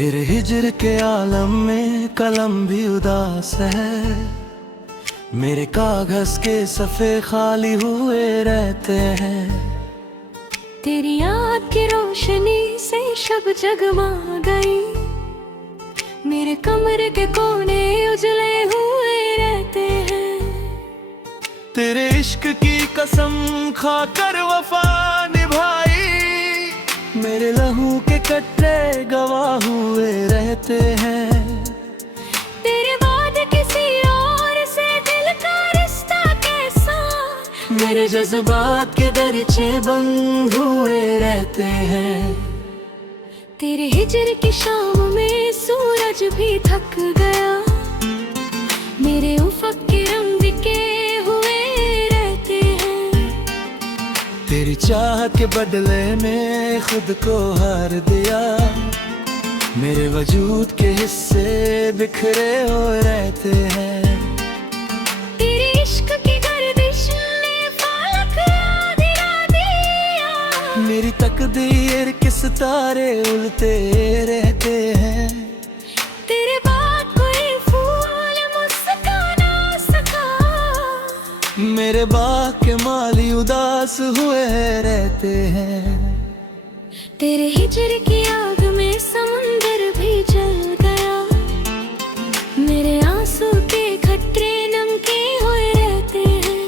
तेरे हिजर के आलम में कलम भी उदास है। मेरे कागज के सफ़े खाली हुए रहते हैं। तेरी याद की रोशनी से शब जगमा गई। मेरे कमरे के कोने उजले हुए रहते हैं। तेरे इश्क की कसम खाकर वफा निभाई। मेरे लहू के कटरे गवाह हुए रहते हैं। तेरे बाद किसी और से दिल का रिश्ता कैसा। मेरे जज्बात के दरचे बंद हुए रहते हैं। तेरे हिजर की शाम में सूरज भी थक गया। मेरे उफ़क़ के रंग के हुए रहते हैं। तेरी चाहत के बदले में खुद को हार दिया। मेरे वजूद के हिस्से बिखरे हो रहते हैं। तेरे इश्क की गर्दिश ने फालक गिरा दिया। मेरी तकदीर के सितारे उलटे रहते हैं। तेरे बाद कोई फूल मुस्कुरा ना सका। मेरे बाग के माली उदास हुए रहते हैं। तेरे हिजर की आग में समुंदर भी जल गया। मेरे आंसू के खतरे नमके हुए रहते हैं।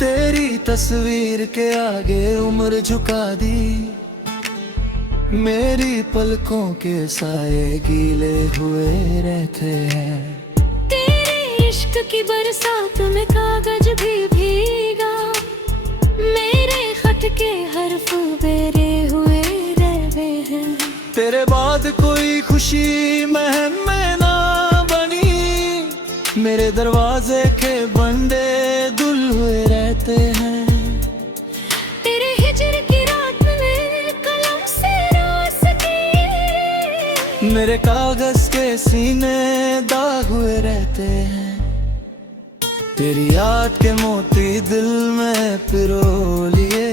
तेरी तस्वीर के आगे उम्र झुका दी। मेरी पलकों के साए गीले हुए रहते हैं। तेरे इश्क की बरसात में कागज भी भीगा। मेरे खत के हर्फ बेरे हुए रहते हैं। तेरे बाद कोई खुशी महम में ना बनी। मेरे दरवाजे के बंदे दुल हुए रहते हैं। तेरे हिजर की रात में कलम से रास की। मेरे कागज के सीने दाग हुए रहते हैं। तेरी याद के मोती दिल में पिरो लिए।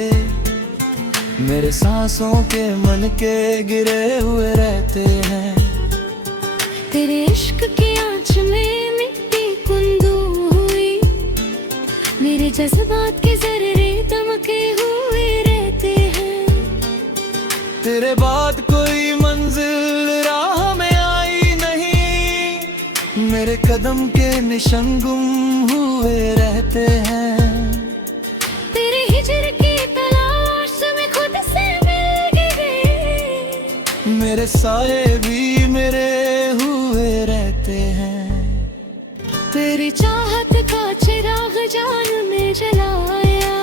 मेरे सांसों के मन के गिरे हुए रहते हैं। तेरे इश्क की आँच में मिट्टी कुंदू हुई। मेरे जज्बात के जर्रे दमके हुए रहते हैं। तेरे बाद कोई मंजिल राह में आई नहीं। मेरे कदम के निशान गुम हुए रहते हैं। तेरे हिजर की तलाश में खुद से मिल गए। मेरे साए भी मेरे हुए रहते हैं। तेरी चाहत का चिराग जान में जलाया।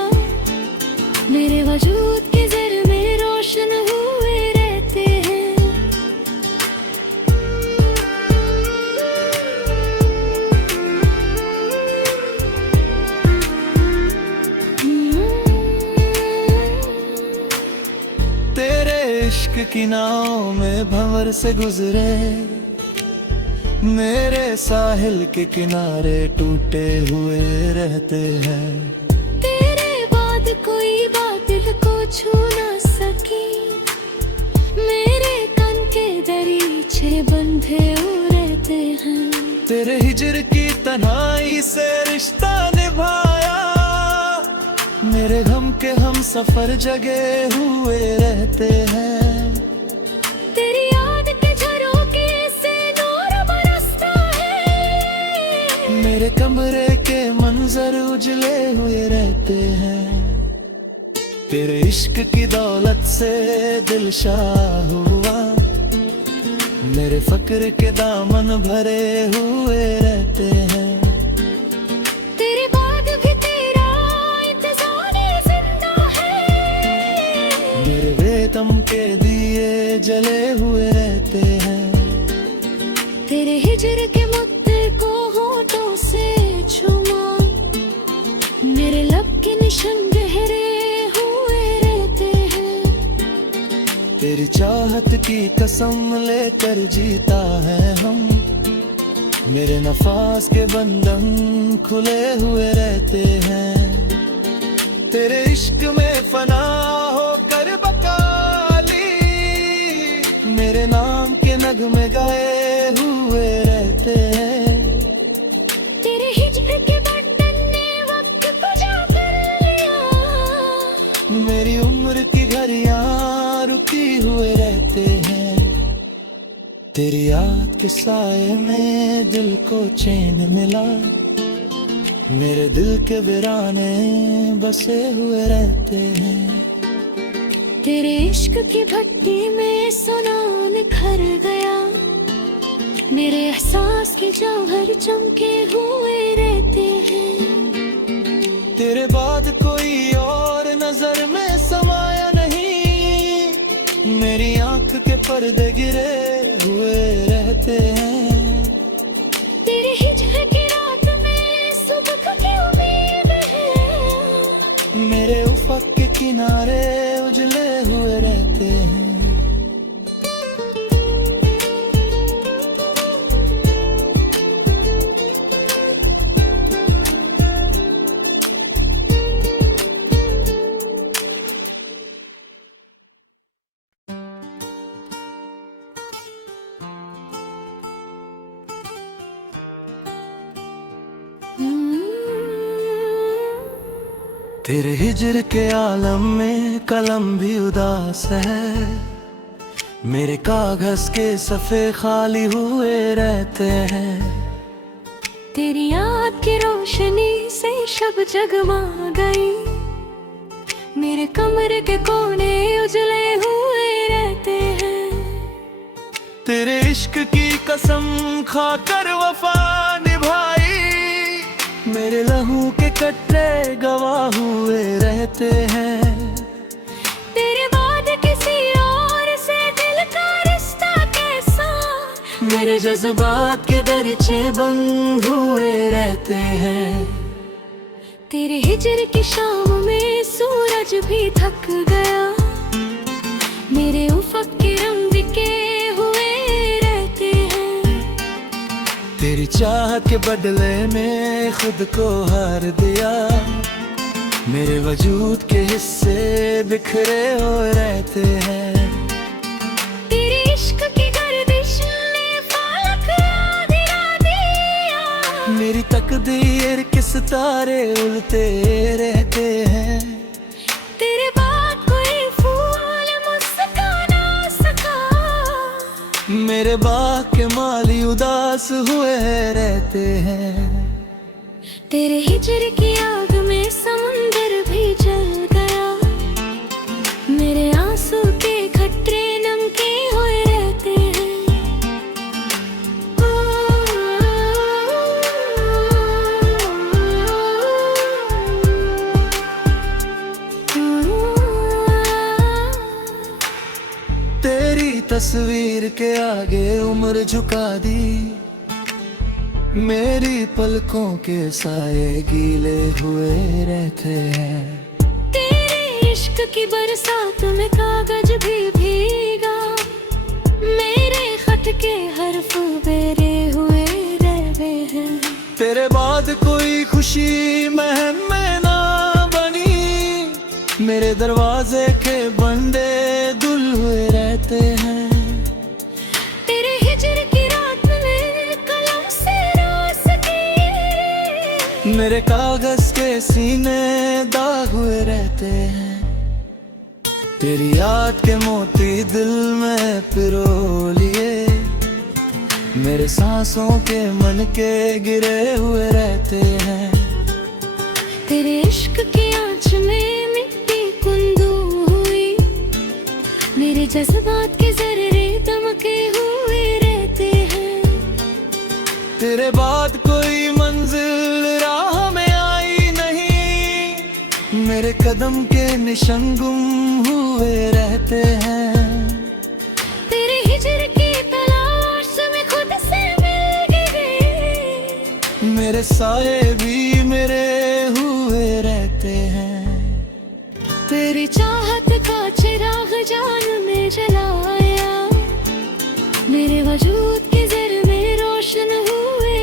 मेरे वजूद के जर में रोशन हुए रहते हैं। तेरे इश्क की नाव में भंवर से गुजरे। मेरे साहिल के किनारे टूटे हुए रहते हैं। तेरे बाद कोई बात दिल को छू ना सकी। मेरे तन के दरीचे बंधे हुए रहते हैं। तेरे हिजर की तन्हाई से रिश्ता निभाया। मेरे गम के हम सफर जगे हुए रहते हैं। तेरी याद के झरोखे से नूर बरसता है। मेरे कमरे के मंजर उजले हुए रहते हैं। तेरे इश्क की दौलत से दिल शाह हुआ। मेरे फक्र के दामन भरे हुए रहते हैं। तेरे बाद भी तेरा इंतजार जिंदा है। मेरे बेदम के दिए जले हुए रहते हैं। तेरे हिजर के मुद्दे को होठों से छुमा। मेरे लब के निशान गहरे हुए रहते हैं। तेरी चाहत की कसम लेकर जीता है हम। मेरे नफास के बंधन खुले हुए रहते हैं। तेरे इश्क में फना होकर बकाली, मेरे नाम के नगमे गाए हुए रहते हैं। तेरे हिज्र के बंधन ने वक्त को जा कर लिया, मेरी उम्र की घड़ियां रुकी हुए रहते हैं। तेरी याद के साए में दिल को चैन मिला, मेरे दिल के वीराने बसे हुए रहते हैं। तेरे इश्क की भट्टी में सोना निखर गया, मेरे एहसास के जौहर चमके हुए रहते हैं। तेरे बाद कोई और नजर में समाया नहीं, मेरी आंख के पर्दे गिरे हुए रहते हैं। तेरे हिज्र की रात में सुबह की उम्मीद है, मेरे उफक के किनारे उजले हुए रहते हैं। तेरे हिजर के आलम में कलम भी उदास है, मेरे कागज के सफ़े खाली हुए रहते हैं। तेरी याद की रोशनी से शब जगमा गई, मेरे कमरे के कोने उजले हुए रहते हैं। तेरे इश्क की कसम खाकर वफा निभाई, मेरे लहू के कटरे गवाह हुए रहते हैं। तेरे बाद किसी और से दिल का रिश्ता कैसा, मेरे जज्बात के दरचे बंद हुए रहते हैं। तेरे हिजर की शाम में सूरज भी थक गया, मेरे उफक के रंग के हुए रहते हैं। तेरी चाहत के बदले में खुद को हार दिया, मेरे वजूद के हिस्से बिखरे हो रहते हैं। तेरे इश्क की गर्दिश ने फालक गिरा दिया, मेरी तकदीर के सितारे उलटे रहते हैं। तेरे बाद कोई फूल मुस्कुरा ना सका, मेरे बाग के माली उदास हुए रहते हैं। तेरे हिजर की आग में समुंदर भी जल गया, मेरे आंसू के खटरे नमके हुए रहते हैं। तेरी तस्वीर के आगे उम्र झुका दी, मेरी पलकों के साए गीले हुए रहते हैं। तेरे इश्क की बरसात में कागज भी भीगा, मेरे खत के हर्फ बेरे हुए रहते हैं। तेरे बाद कोई खुशी महम में ना बनी, मेरे दरवाजे के बंदे दुल हुए रहते हैं। तेरे हिजर की रात में कलम से रास किए, मेरे कागज के सीने दाग हुए रहते हैं। तेरी याद के मोती दिल में पिरो लिए, मेरे सांसों के मन के गिरे हुए रहते हैं। तेरे इश्क की आँच में मिट्टी कुंदू हुई, मेरे जज्बात के जर्रे दमके हुए रहते हैं। तेरे बाद कोई मंजिल राह में आई नहीं, मेरे कदम के निशान गुम हुए रहते हैं। तेरे हिजर की तलाश में खुद से मिल गए, मेरे साए भी मेरे हुए रहते हैं। तेरी चाहत का चिराग जान में जलाया, मेरे वजूद के जर में रोशन हुए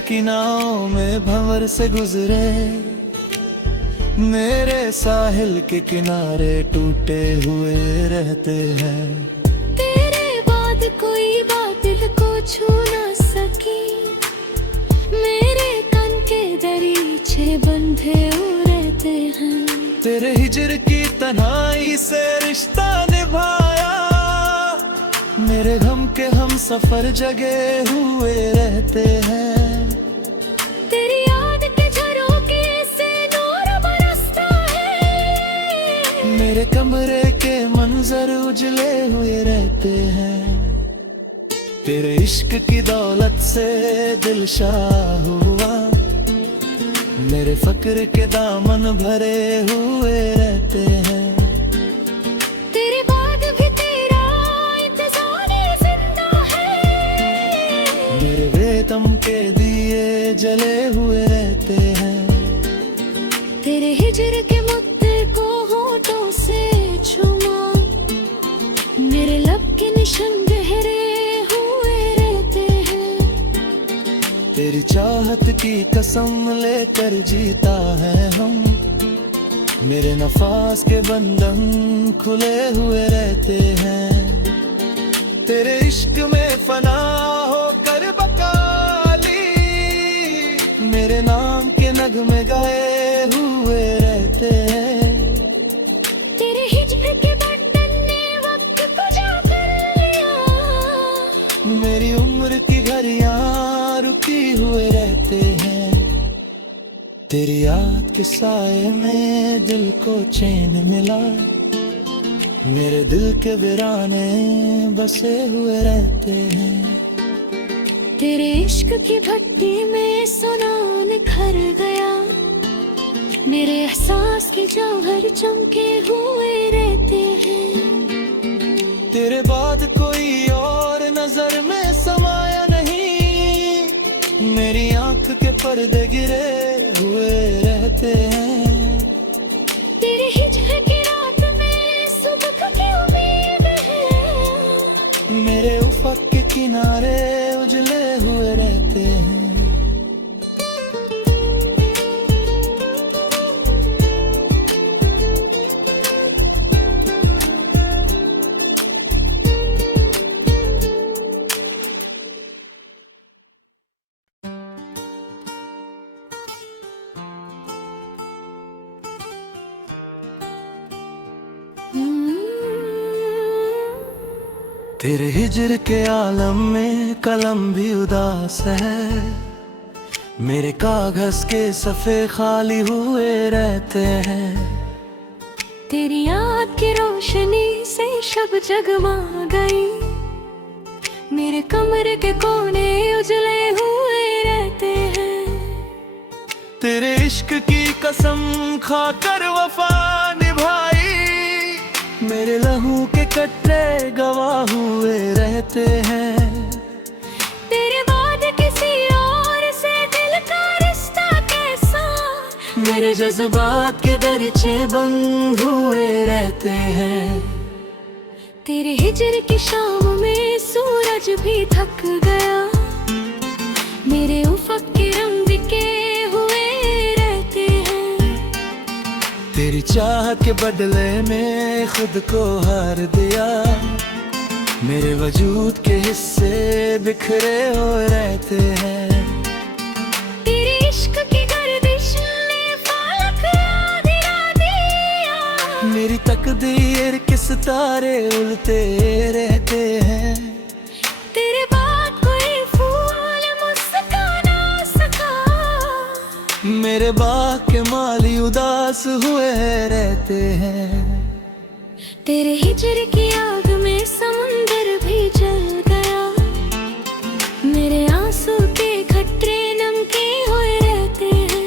की नाव में भंवर से गुजरे, मेरे साहिल के किनारे टूटे हुए रहते हैं। तेरे बाद कोई बात दिल को छू न सकी, मेरे तन के दरीचे बंधे हुए रहते हैं। तेरे हिजर की तन्हाई से रिश्ता निभाया, मेरे गम के हम सफर जगे हुए रहते हैं। तेरी याद के झरोखे से नूर बरसता है, मेरे कमरे के मंजर उजले हुए रहते हैं। तेरे इश्क की दौलत से दिल शाह हुआ, मेरे फक्र के दामन भरे हुए रहते हैं। तेरे बाद भी तेरा इंतजार जिंदा है, मेरे बेदम के दिए जले हुए रहते हैं। तेरे हिजर के मुद्दे को होठों से छुमा, मेरे लब के निशान गहरे हुए रहते हैं। तेरी चाहत की कसम लेकर जीता है हम, मेरे नफास के बंधन खुले हुए रहते हैं। तेरे इश्क में फना होकर बकाली, मेरे नाम के नगमे गाए हुए रहते हैं। तेरे हिजर के बंधन ने वक्त को जा कर लिया, मेरी उम्र की घड़ियां रुकी हुए रहते हैं। तेरी याद के साए में दिल को चैन मिला, मेरे दिल के वीराने बसे हुए रहते हैं। तेरे इश्क की भट्टी में सोना निखर गया, मेरे एहसास के जौहर चमके हुए रहते हैं। तेरे बाद कोई और नजर में समाया नहीं, मेरी आंख के पर्दे गिरे हुए रहते हैं। तेरे हिजर की रात में सुबह की उम्मीद है, मेरे उफक के किनारे उजले हुए रहते हैं। तेरे हिजर के आलम में कलम भी उदास है, मेरे कागज के सफ़े खाली हुए रहते हैं। तेरी याद की रोशनी से शब जगमा गई, मेरे कमरे के कोने उजले हुए रहते हैं। तेरे इश्क की कसम खाकर वफा निभाई, मेरे लहू के कट्टे गवाह हुए रहते हैं। तेरे बाद किसी और से दिल का रिश्ता कैसा, मेरे जज्बात के दरचे बंद हुए रहते हैं। तेरे हिजर की शाम में सूरज भी थक गया, मेरे उफक के रंग के हुए रहते हैं। तेरी चाहत के बदले में खुद को हार दिया, मेरे वजूद के हिस्से बिखरे हो रहते हैं। तेरे इश्क की गर्दिश ने फालक गिरा दिया, मेरी तकदीर के सितारे उलटे रहते हैं। तेरे बाद कोई फूल मुस्कुरा ना सका, मेरे बाग के माली उदास हुए रहते हैं। तेरे हिजर की आग में समुंदर भी जल गया, मेरे आंसू के खट्टे नमके हुए रहते हैं।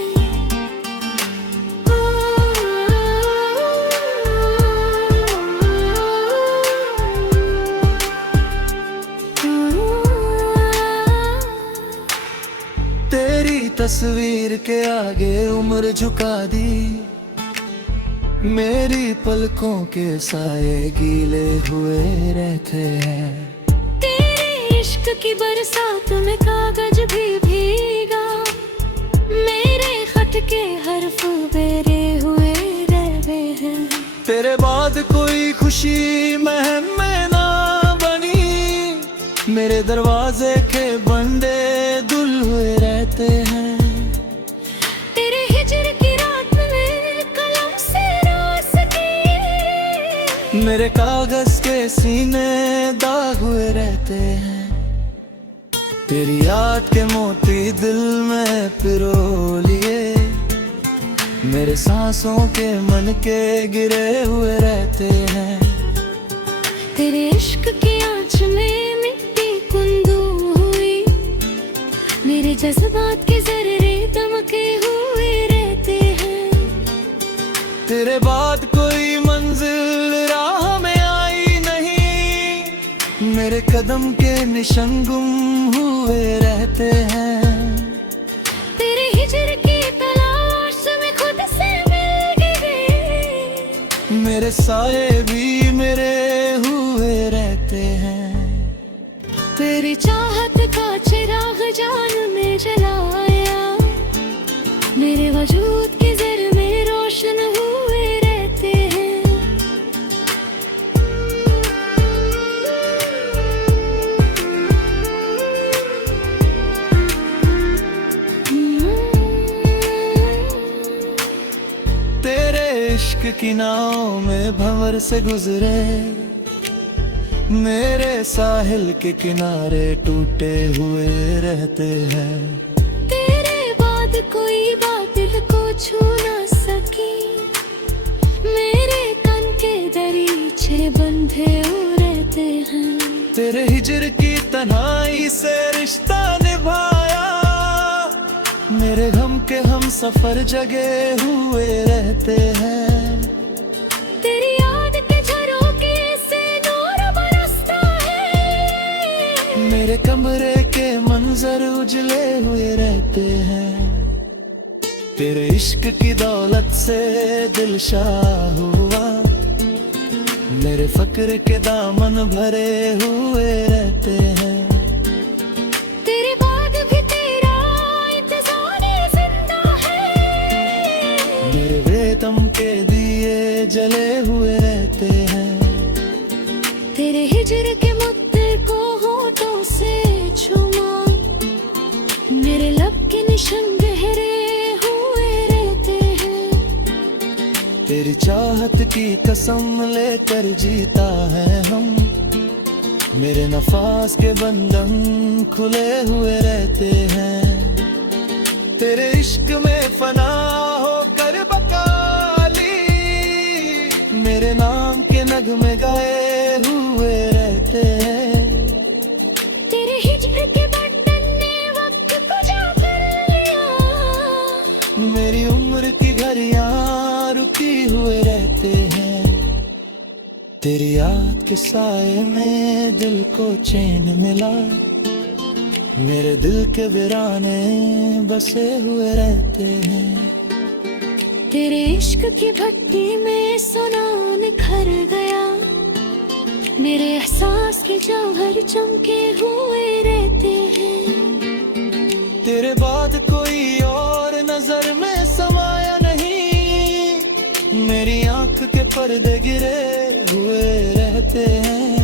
तेरी तस्वीर के आगे उम्र झुका दी, मेरी पलकों के साए गीले हुए रहते हैं। तेरे इश्क की बरसात में कागज भी भीगा, मेरे खत के हर्फ बेरे हुए रह गए हैं। तेरे बाद कोई खुशी महम में ना बनी, मेरे दरवाजे के बंदे दुल हुए रहते हैं। तेरे हिजर की रात में मेरे कलम से रास की, मेरे कागज के सीने दाग हुए रहते हैं। तेरी याद के मोती दिल में पिरो लिए, मेरे सांसों के मन के गिरे हुए रहते हैं। तेरे इश्क की आँच में मिट्टी कुंदू हुई, मेरे जज्बात के जर्रे दमके हुए रहते हैं। तेरे बाद कोई मंजिल राह में आई नहीं, मेरे कदम के निशान गुम हुए रहते हैं। तेरे हिजर की तलाश में खुद से मिल गए, मेरे साए भी मेरे हुए रहते हैं। तेरी चाहत का चिराग जान में जलाया, मेरे वजूद के जर में रोशन हुए रहते हैं। तेरे इश्क की नाव में भंवर से गुजरे, मेरे साहिल के किनारे टूटे हुए रहते हैं। तेरे बाद कोई बात दिल को छू ना सकी, मेरे तन के दरीचे बंधे हुए रहते हैं। तेरे हिजर की तन्हाई से रिश्ता निभाया, मेरे गम के हम सफर जगे हुए रहते हैं। तेरी याद के झरोखे से नूर बरसता है, मेरे कमरे के मंजर उजले हुए रहते हैं। तेरे इश्क की दौलत से दिल शाह हुआ, मेरे फक्र के दामन भरे हुए रहते हैं। तेरे बाद भी तेरा इंतजार जिंदा है, मेरे बेदम के दिए जले हुए रहते हैं। तेरे हिजर के मुद्दे को होठों से छुमा, मेरे लब के निशान गहरे हुए रहते हैं। तेरी चाहत की कसम लेकर जीता है हम, मेरे नफास के बंधन खुले हुए रहते हैं। तेरे इश्क में फना होकर बकाली, मेरे नाम के नगमे गाए हुए रहते हैं। तेरे हिजर के बंधन ने वक्त को जा कर लिया, मेरी उम्र की घड़ियां रुकी हुए रहते हैं। तेरी याद के साए में दिल को चैन मिला, मेरे दिल के वीराने बसे हुए रहते हैं। तेरे इश्क की भट्टी में सोना निखर गया, मेरे एहसास के जौहर चमके हुए रहते हैं। तेरे बाद कोई और नजर में समाया नहीं, मेरी आंख के पर्दे गिरे हुए रहते हैं।